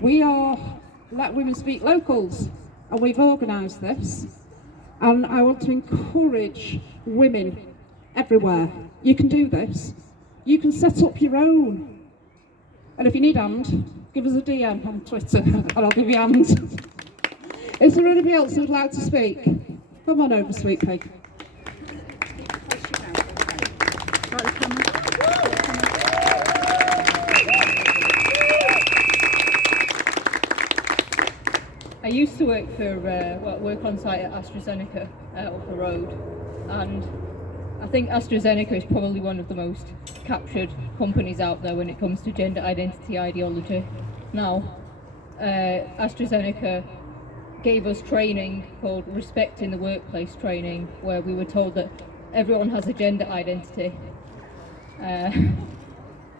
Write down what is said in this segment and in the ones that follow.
We are Let Women Speak Locals, and we've organised this, and I want to encourage women everywhere. You can do this. You can set up your own. And if you need a hand, give us a DM on Twitter, and I'll give you a hand. Is there anybody else who would like to speak? Come on over, sweet pig. I used to work work on site at AstraZeneca up the road, and I think AstraZeneca is probably one of the most captured companies out there when it comes to gender identity ideology. Now, AstraZeneca gave us training called Respect in the Workplace training, where we were told that everyone has a gender identity.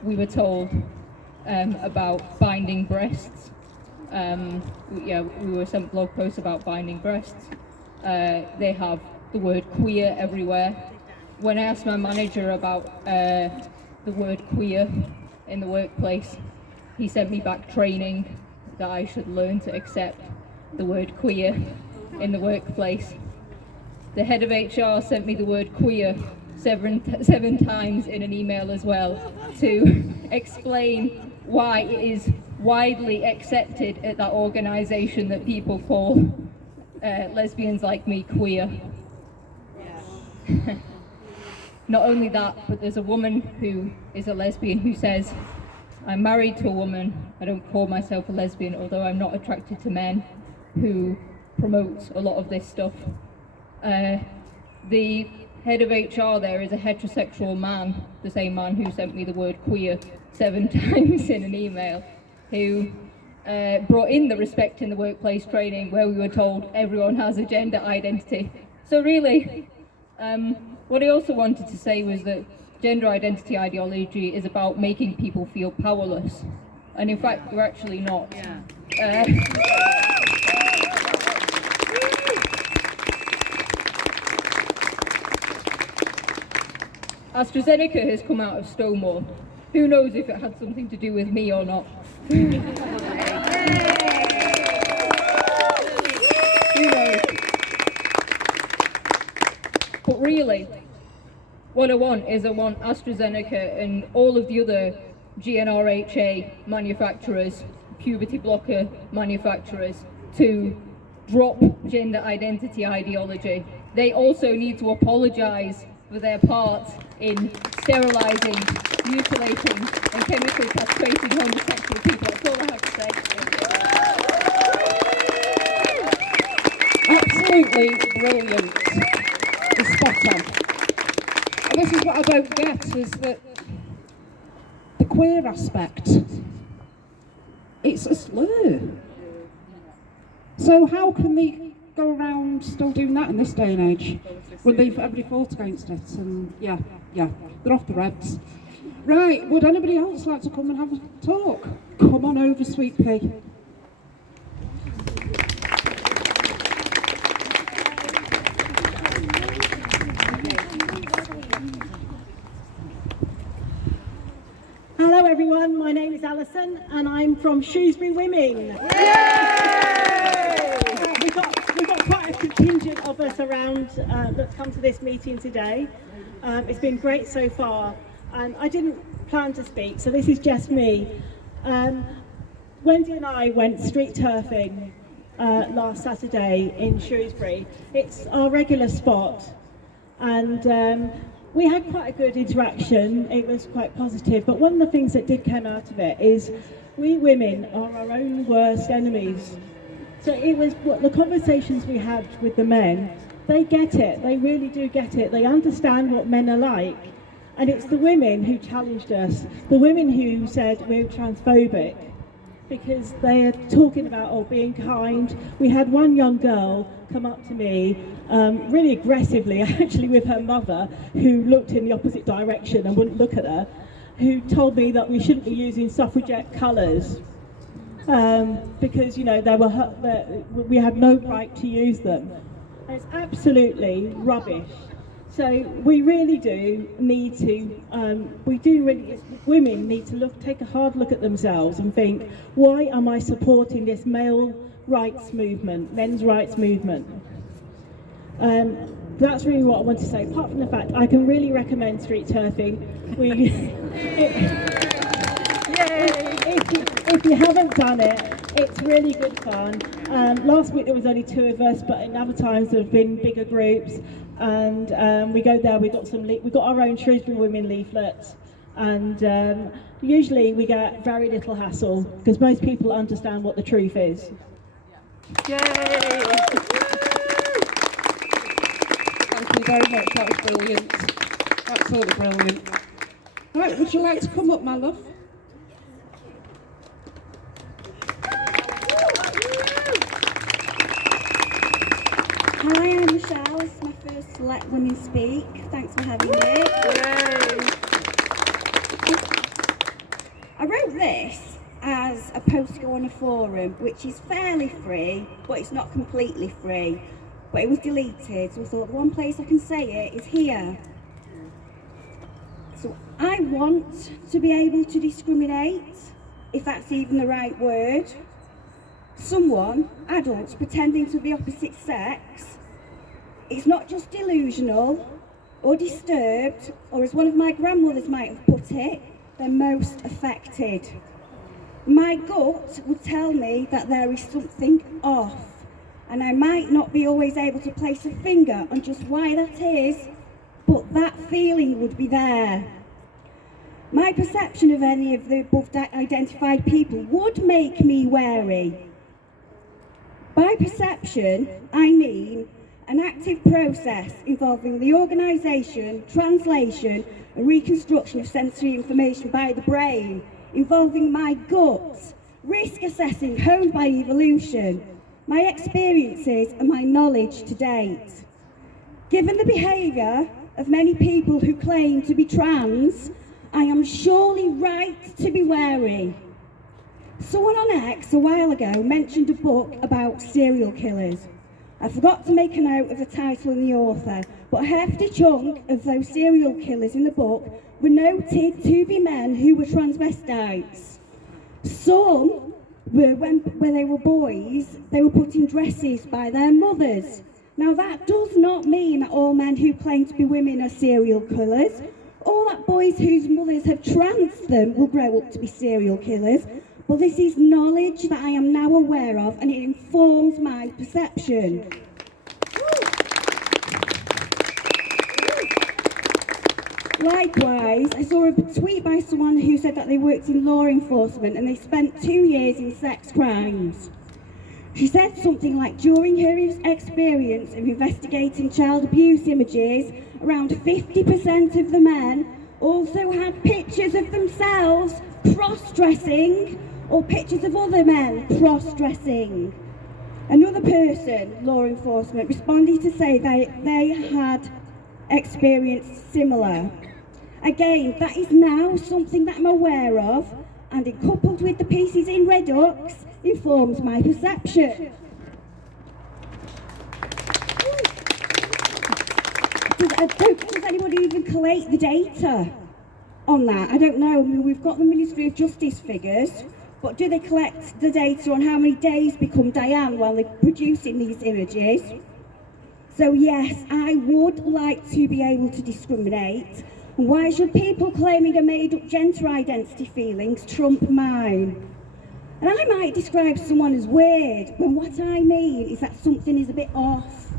We were told about binding breasts. We were sent blog posts about binding breasts. They have the word queer everywhere. When I asked my manager about the word queer in the workplace, he sent me back training that I should learn to accept the word queer in the workplace. The head of HR sent me the word queer seven times in an email as well, to explain why it is widely accepted at that organisation that people call lesbians like me queer. Not only that, but there's a woman who is a lesbian who says, I'm married to a woman, I don't call myself a lesbian, although I'm not attracted to men, who promotes a lot of this stuff. The head of HR there is a heterosexual man, the same man who sent me the word queer 7 times in an email, who brought in the Respect in the Workplace training, where we were told everyone has a gender identity. So really, what I also wanted to say was that gender identity ideology is about making people feel powerless, and in fact we're actually not. AstraZeneca has come out of Stonewall. Who knows if it had something to do with me or not? Who knows? But really, what I want AstraZeneca and all of the other GnRHA manufacturers, puberty blocker manufacturers, to drop gender identity ideology. They also need to apologise for their part in sterilising, mutilating and chemically castrating homosexual people. That's all I have to say. Absolutely brilliant. It's spot on. And this is what I don't get, is that the queer aspect, it's a slur. So how can they go around still doing that in this day and age, when everybody fought against it? And yeah, they're off the reds. Right, would anybody else like to come and have a talk? Come on over, sweet pea. Hello everyone, my name is Alison and I'm from Shrewsbury Women. We've got quite a contingent of us around that's come to this meeting today. It's been great so far, and I didn't plan to speak, so this is just me. Wendy and I went street turfing last Saturday in Shrewsbury. It's our regular spot, and we had quite a good interaction. It was quite positive, but one of the things that did come out of it is we women are our own worst enemies. So it was what the conversations we had with the men, they get it, they really do get it, they understand what men are like. And it's the women who challenged us, the women who said we're transphobic, because they are talking about being kind. We had one young girl come up to me really aggressively, actually with her mother, who looked in the opposite direction and wouldn't look at her, who told me that we shouldn't be using suffragette colours because, you know, we had no right to use them. And it's absolutely rubbish. So we really do need to, women need to take a hard look at themselves and think, why am I supporting this male rights movement, men's rights movement? That's really what I want to say. Apart from the fact, I can really recommend street turfing. If you haven't done it, it's really good fun. Last week there was only 2 of us, but in other times there have been bigger groups. And we go there. We've got our own Shrewsbury Women leaflets, and usually we get very little hassle because most people understand what the truth is. Yay! Thank you very much. That was brilliant. Absolutely brilliant. Right, would you like to come up, my love? Hi, I'm Michelle. This is my first Let Women Speak. Thanks for having me. Yay. I wrote this as a post to go on a forum, which is fairly free, but it's not completely free. But it was deleted, so I thought the one place I can say it is here. So I want to be able to discriminate, if that's even the right word. Someone, adults, pretending to be opposite sex, it's not just delusional or disturbed, or as one of my grandmothers might have put it, they're most affected. My gut would tell me that there is something off, and I might not be always able to place a finger on just why that is, but that feeling would be there. My perception of any of the above identified people would make me wary. By perception, I mean an active process involving the organisation, translation and reconstruction of sensory information by the brain, involving my gut, risk assessing honed by evolution, my experiences and my knowledge to date. Given the behaviour of many people who claim to be trans, I am surely right to be wary. Someone on X a while ago mentioned a book about serial killers. I forgot to make a note of the title and the author, but a hefty chunk of those serial killers in the book were noted to be men who were transvestites. Some were, when they were boys, they were put in dresses by their mothers. Now that does not mean that all men who claim to be women are serial killers, or that boys whose mothers have transed them will grow up to be serial killers. But this is knowledge that I am now aware of, and it informs my perception. Likewise, I saw a tweet by someone who said that they worked in law enforcement and they spent 2 years in sex crimes. She said something like, during her experience of investigating child abuse images, around 50% of the men also had pictures of themselves cross-dressing, or pictures of other men cross-dressing. Another person, law enforcement, responded to say they had experienced similar. Again, that is now something that I'm aware of, and it, coupled with the pieces in Redux, informs my perception. Does anybody even collate the data on that? I don't know. I mean, we've got the Ministry of Justice figures, but do they collect the data on how many days become Diane while they're producing these images? So yes, I would like to be able to discriminate. Why should people claiming a made-up gender identity feelings trump mine? And I might describe someone as weird, when what I mean is that something is a bit off.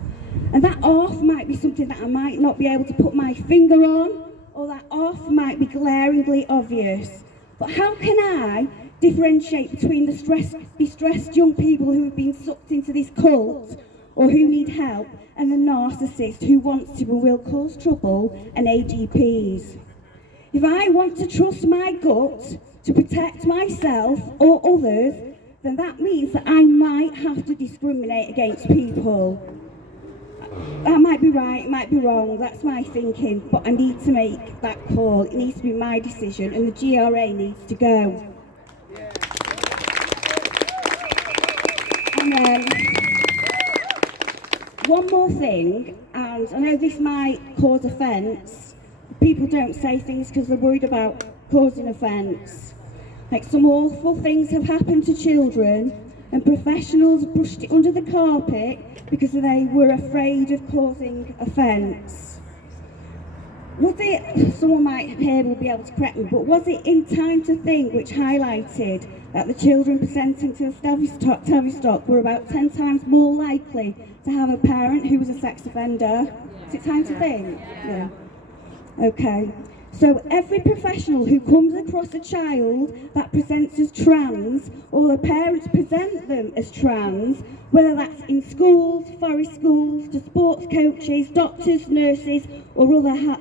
And that off might be something that I might not be able to put my finger on, or that off might be glaringly obvious. But how can I differentiate between the distressed young people who have been sucked into this cult or who need help and the narcissist who wants to and will cause trouble and AGPs? If I want to trust my gut to protect myself or others, then that means that I might have to discriminate against people. That might be right, it might be wrong, that's my thinking, but I need to make that call. It needs to be my decision, and the GRA needs to go. And one more thing, and I know this might cause offence. People don't say things because they're worried about causing offence. Like, some awful things have happened to children, and professionals brushed it under the carpet because they were afraid of causing offence. Was it, someone might here will be able to correct me, but was it In Time to Think which highlighted that the children presenting to the Tavistock were about 10 times more likely to have a parent who was a sex offender? Is it Time to Think? Yeah. Okay. So every professional who comes across a child that presents as trans, or the parents present them as trans, whether that's in schools, forest schools, to sports coaches, doctors, nurses, or other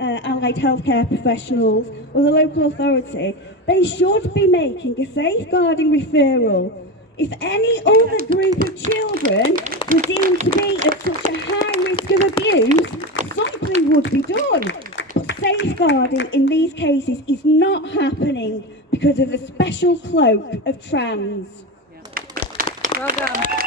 allied healthcare professionals, or the local authority, they should be making a safeguarding referral. If any other group of children were deemed to be at such a high risk of abuse, something would be done. But safeguarding in these cases is not happening because of the special cloak of trans. Well done.